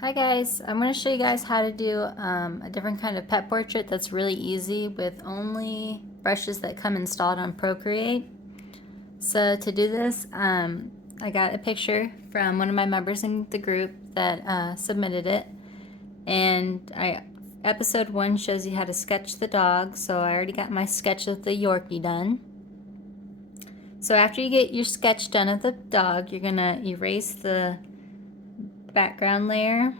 Hi guys, I'm going to show you guys how to do a different kind of pet portrait that's really easy with only brushes that come installed on Procreate. So to do this, I got a picture from one of my members in the group that submitted it, and episode 1 shows you how to sketch the dog, so I already got my sketch of the Yorkie done. So after you get your sketch done of the dog, you're going to erase the background layer,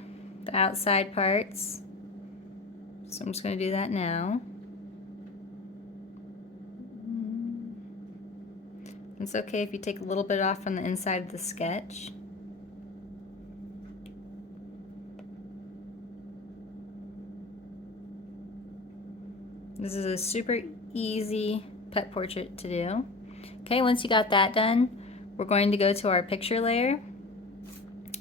the outside parts. So I'm just going to do that now. It's okay if you take a little bit off on the inside of the sketch. This is a super easy pet portrait to do. Okay, once you got that done, we're going to go to our picture layer.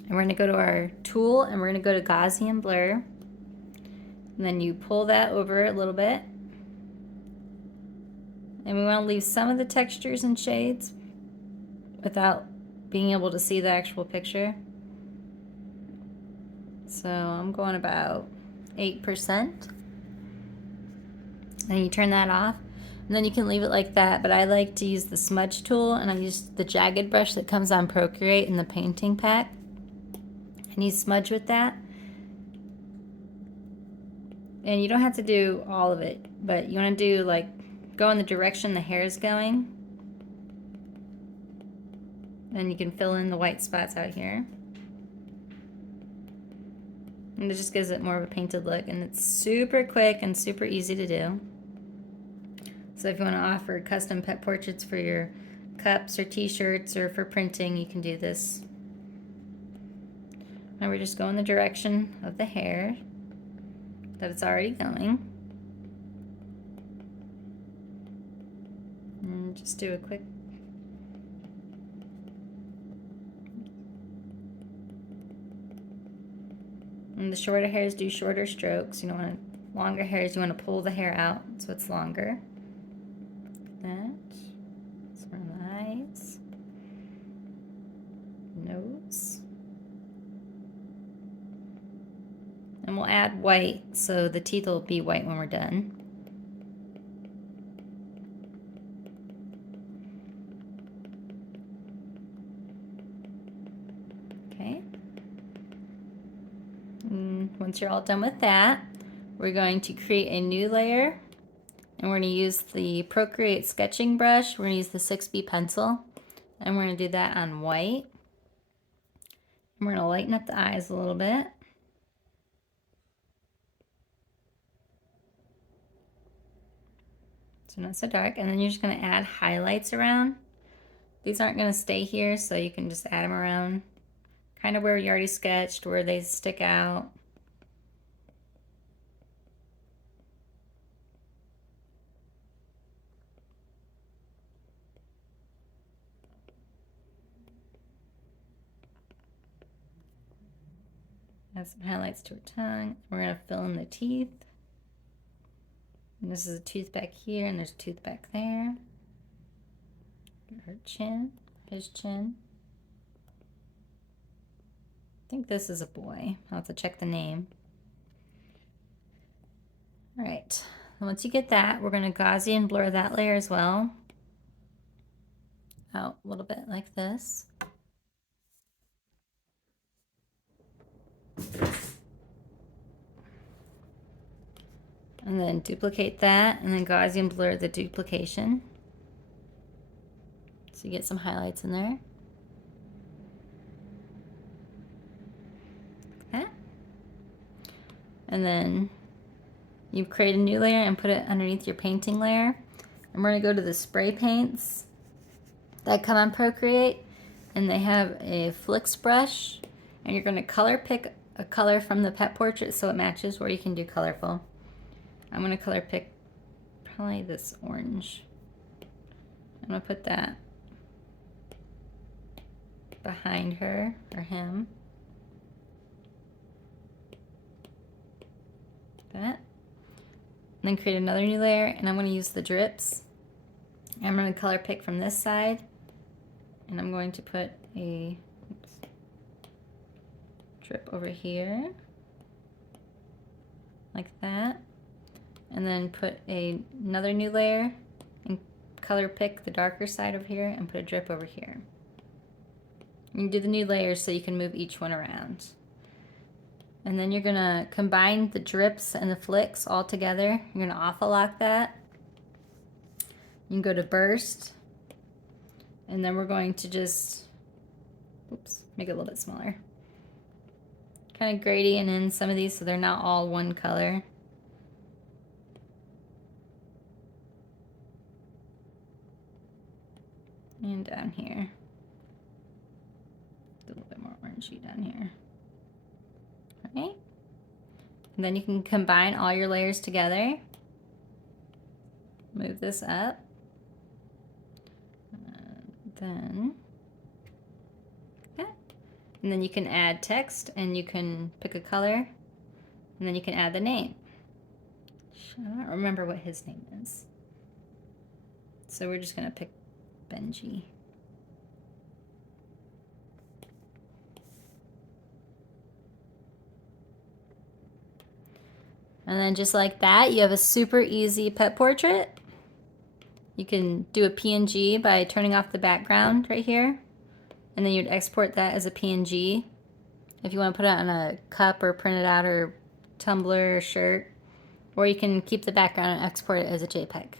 And we're going to go to our tool and we're going to go to Gaussian blur. And then you pull that over a little bit. And we want to leave some of the textures and shades without being able to see the actual picture. So I'm going about 8%. And you turn that off. And then you can leave it like that, but I like to use the smudge tool, and I use the Jagged brush that comes on Procreate in the painting pack. And you smudge with that. And you don't have to do all of it, but you want to do like, go in the direction the hair is going. And you can fill in the white spots out here. And it just gives it more of a painted look, and it's super quick and super easy to do. So if you want to offer custom pet portraits for your cups or t-shirts or for printing, you can do this. Now we're just going the direction of the hair that it's already going. And just do a quick and the shorter hairs do shorter strokes. You don't want longer hairs, you want to pull the hair out so it's longer. That. Some eyes. Nose. And we'll add white so the teeth will be white when we're done. Okay. And once you're all done with that, we're going to create a new layer, and we're going to use the Procreate sketching brush. We're going to use the 6B pencil, and we're going to do that on white. And we're going to lighten up the eyes a little bit. So not so dark. And then you're just going to add highlights around. These aren't going to stay here, so you can just add them around kind of where you already sketched, where they stick out. Add some highlights to her tongue. We're going to fill in the teeth. And this is a tooth back here, and there's a tooth back there. Her chin, his chin. I think this is a boy. I'll have to check the name. All right, once you get that, we're going to Gaussian blur that layer as well. Out a little bit like this. And then duplicate that, and then Gaussian blur the duplication. So you get some highlights in there. Like that. And then you create a new layer and put it underneath your painting layer. And we're going to go to the spray paints that come on Procreate, and they have a Flicks brush, and you're going to color pick a color from the pet portrait so it matches, or you can do colorful. I'm going to color pick probably this orange. I'm going to put that behind her or him. That. And then create another new layer, and I'm going to use the drips. I'm going to color pick from this side, and I'm going to put a drip over here, like that. And then put another new layer and color pick the darker side over here and put a drip over here. You do the new layers so you can move each one around. And then you're gonna combine the drips and the flicks all together. You're gonna auto lock that. You can go to burst. And then we're going to just, oops, make it a little bit smaller. Kind of gradient in some of these so they're not all one color. And down here. A little bit more orangey down here. Alright. And then you can combine all your layers together. Move this up. And then, and then you can add text and you can pick a color. And then you can add the name. I don't remember what his name is. So we're just going to pick Benji. And then just like that, you have a super easy pet portrait. You can do a PNG by turning off the background right here. And then you'd export that as a PNG. If you want to put it on a cup or print it out or tumbler or shirt. Or you can keep the background and export it as a JPEG.